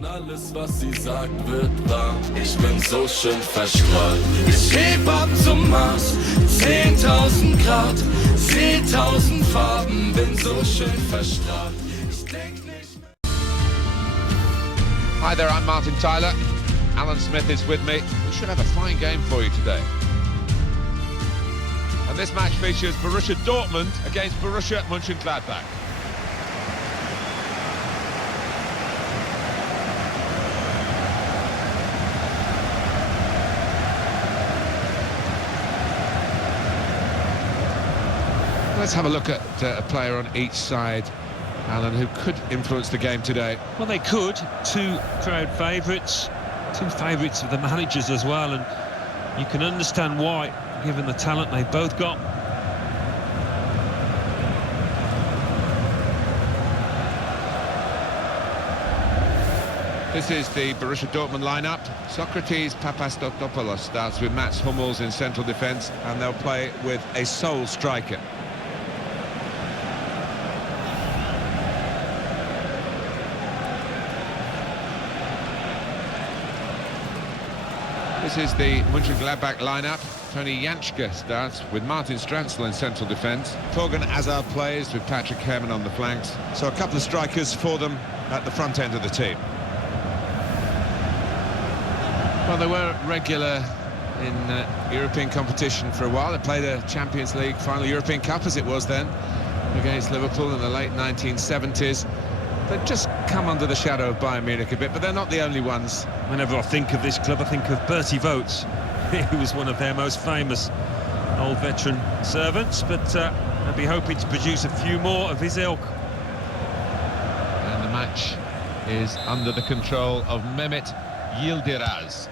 Und alles, was sie sagt, wird wahr. Ich bin so schön verstrahlt. Ich heb ab zum Mars. 10.000 Grad, 10.000 Farben. Bin so schön verstrahlt. Ich denk nicht mehr. Hi there, I'm Martin Tyler. Alan Smith is with me. We should have a fine game for you today. And this match features Borussia Dortmund against Borussia Mönchengladbach. Let's have a look at a player on each side, Alan, who could influence the game today. Well, they could. Two crowd favourites, two favourites of the managers as well, and you can understand why, given the talent they've both got. This is the Borussia Dortmund lineup. Socrates Papastotopoulos starts with Mats Hummels in central defence, and they'll play with a sole striker. This is the Mönchengladbach lineup. Tony Janschke starts with Martin Stransel in central defence. Torgan Hazard plays with Patrick Herrmann on the flanks. So a couple of strikers for them at the front end of the team. Well, they were regular in European competition for a while. They played a Champions League final, European Cup as it was then, against Liverpool in the late 1970s. They've just come under the shadow of Bayern Munich a bit, but they're not the only ones. Whenever I think of this club, I think of Bertie Vogts. He was one of their most famous old veteran servants, but I'd be hoping to produce a few more of his ilk. And the match is under the control of Mehmet Yildiraz.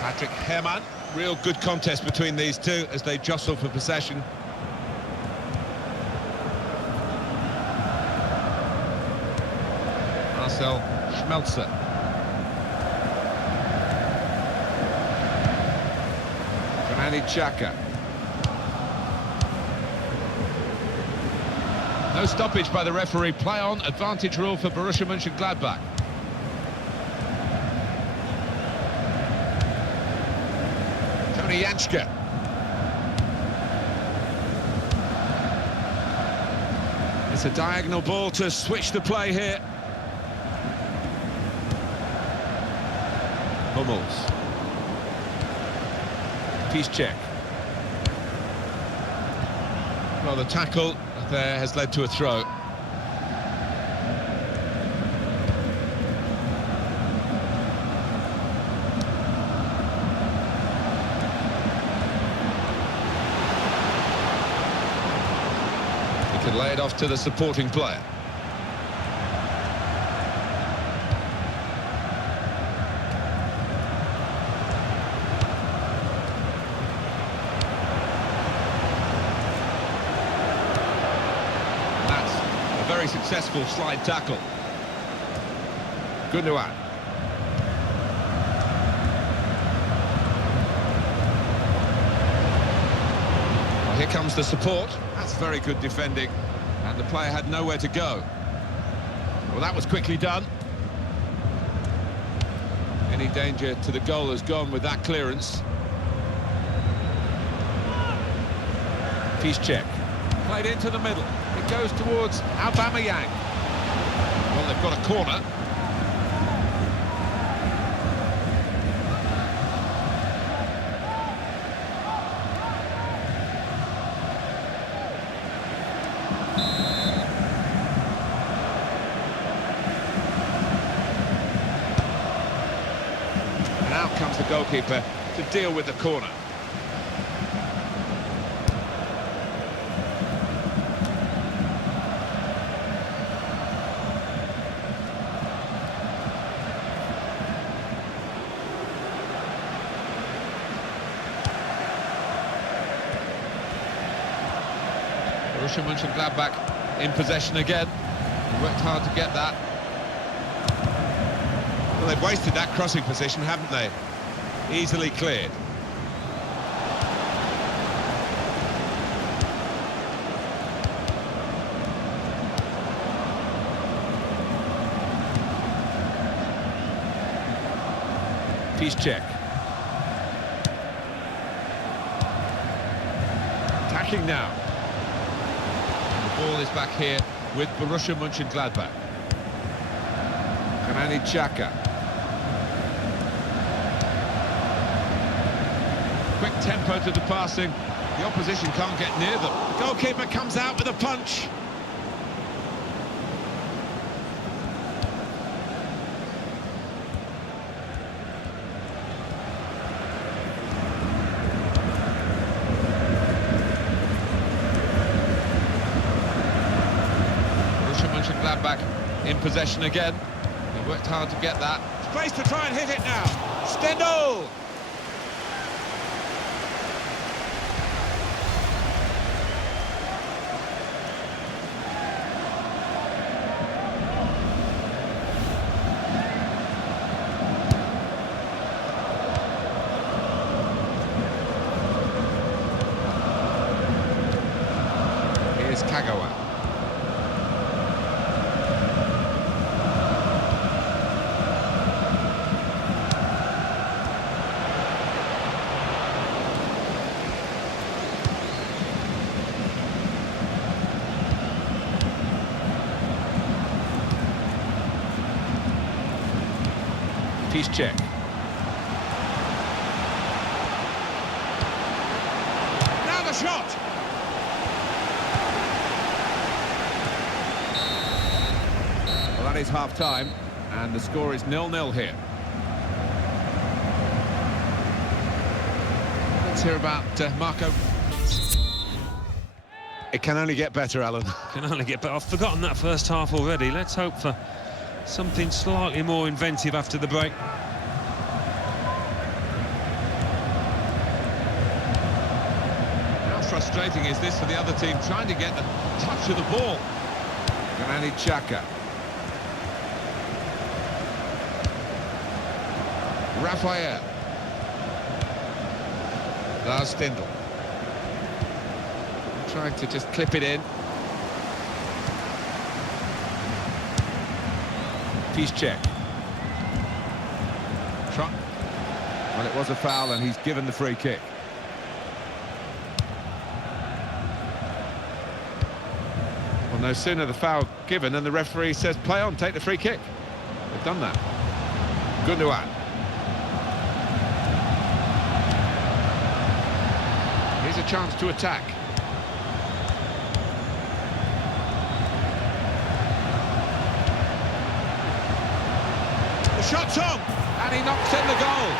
Patrick Herrmann, real good contest between these two as they jostle for possession. Marcel Schmelzer. Granit Xhaka. No stoppage by the referee. Play on, advantage rule for Borussia Mönchengladbach. Tony Janschke. It's a diagonal ball to switch the play here. Hummels. Piszczek. Well, the tackle there has led to a throw. He could lay it off to the supporting player. Very successful slide tackle. Gundogan. Well, here comes the support. That's very good defending, and the player had nowhere to go. Well, that was quickly done. Any danger to the goal has gone with that clearance. Piszczek. Played into the middle. It goes towards Aubameyang. Well, they've got a corner. And out comes the goalkeeper to deal with the corner. Borussia Mönchengladbach in possession again. Worked hard to get that. Well, they've wasted that crossing position, haven't they? Easily cleared. Piece check. Attacking now. The ball is back here with Borussia Mönchengladbach. Xhaka. Quick tempo to the passing. The opposition can't get near them. The goalkeeper comes out with a punch. Borussia Mönchengladbach in possession again. They worked hard to get that. Space to try and hit it now. Stindl! Here's Kagawa. Piece check. Now the shot! Well, that is half-time, and the score is 0-0 here. Let's hear about Marco. It can only get better, Alan. Can only get better. I've forgotten that first half already. Let's hope for something slightly more inventive after the break. How frustrating is this for the other team, trying to get the touch of the ball? Xhaka. Raphael. Lars Stindl. Trying to just clip it in. Piece check. Well, it was a foul and he's given the free kick. Well, no sooner the foul given than the referee says play on, take the free kick. They've done that. Gundogan. Here's a chance to attack. Shot's on, and he knocks in the goal.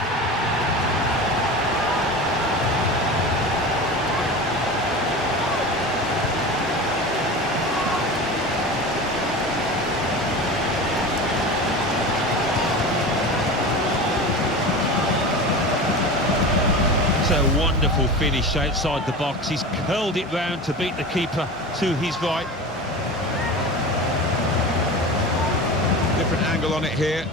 It's a wonderful finish outside the box. He's curled it round to beat the keeper to his right. Different angle on it here.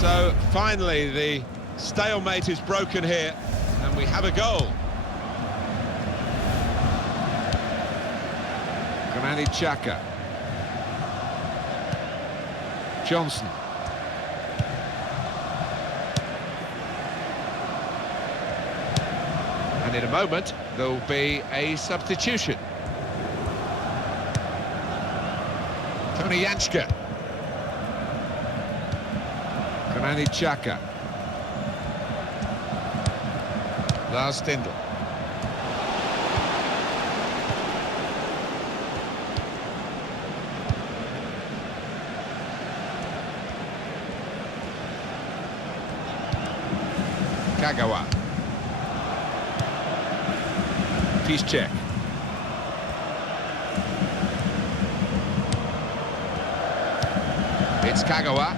So finally the stalemate is broken here and we have a goal. Xhaka. Johnson. And in a moment there'll be a substitution. Tony Janschke. Xhaka. Lars Stindl. Kagawa. Piece check. It's Kagawa.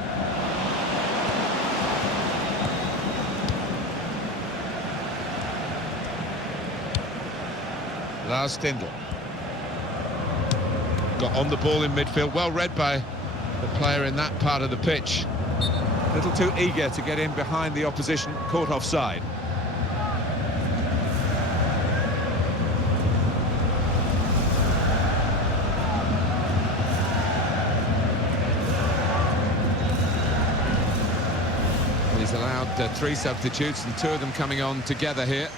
Lars Stindl. Got on the ball in midfield, well read by the player in that part of the pitch. A little too eager to get in behind the opposition, caught offside. He's allowed 3 substitutes and 2 of them coming on together here.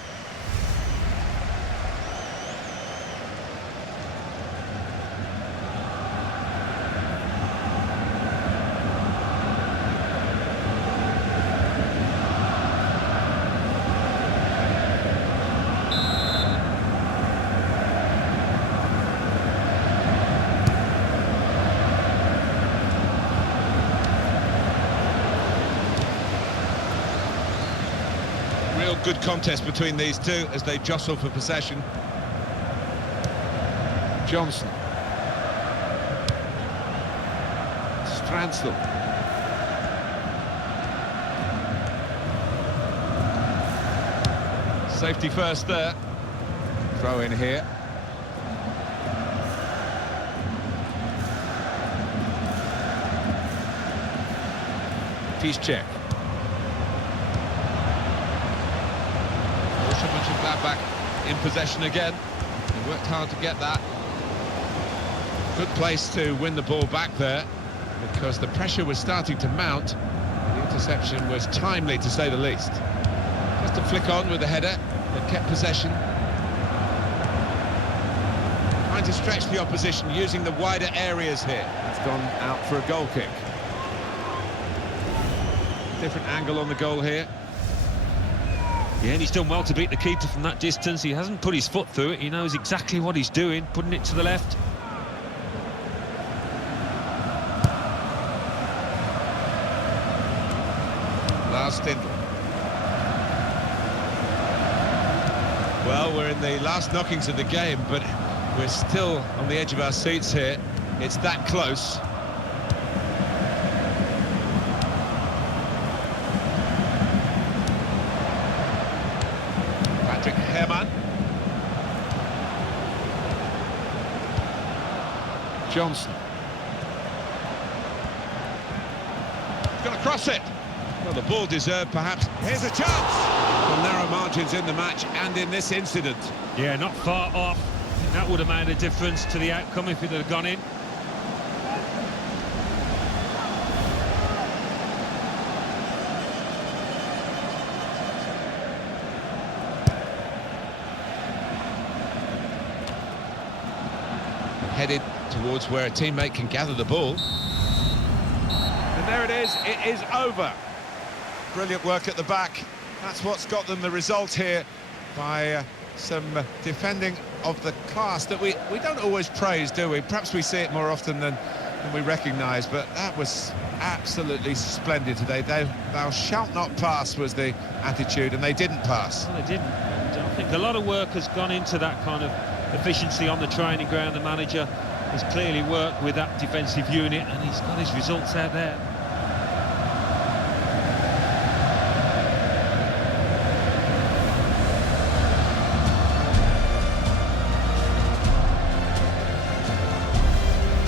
Real good contest between these two as they jostle for possession. Johnson. Stransel. Safety first there. Throw in here. Piszczek. Borussia Mönchengladbach in possession again. He worked hard to get that. Good place to win the ball back there, because the pressure was starting to mount. The interception was timely, to say the least. Just a flick on with the header. They've kept possession. Trying to stretch the opposition, using the wider areas here. It's gone out for a goal kick. Different angle on the goal here. Yeah, and he's done well to beat the keeper from that distance. He hasn't put his foot through it. He knows exactly what he's doing, putting it to the left. Last Stindl. Well, we're in the last knockings of the game, but we're still on the edge of our seats here. It's that close. Herman. Johnson. He's going to cross it. Well, the ball deserved, perhaps. Here's a chance. Well, narrow margins in the match and in this incident. Yeah, not far off. I think that would have made a difference to the outcome if it had gone in. Headed towards where a teammate can gather the ball. And there it is over. Brilliant work at the back. That's what's got them the result here, by some defending of the class that we don't always praise, do we? Perhaps we see it more often than we recognise, but that was absolutely splendid today. Thou shalt not pass was the attitude, and they didn't pass. Well, they didn't. And I think a lot of work has gone into that kind of efficiency on the training ground. The manager has clearly worked with that defensive unit, and he's got his results out there.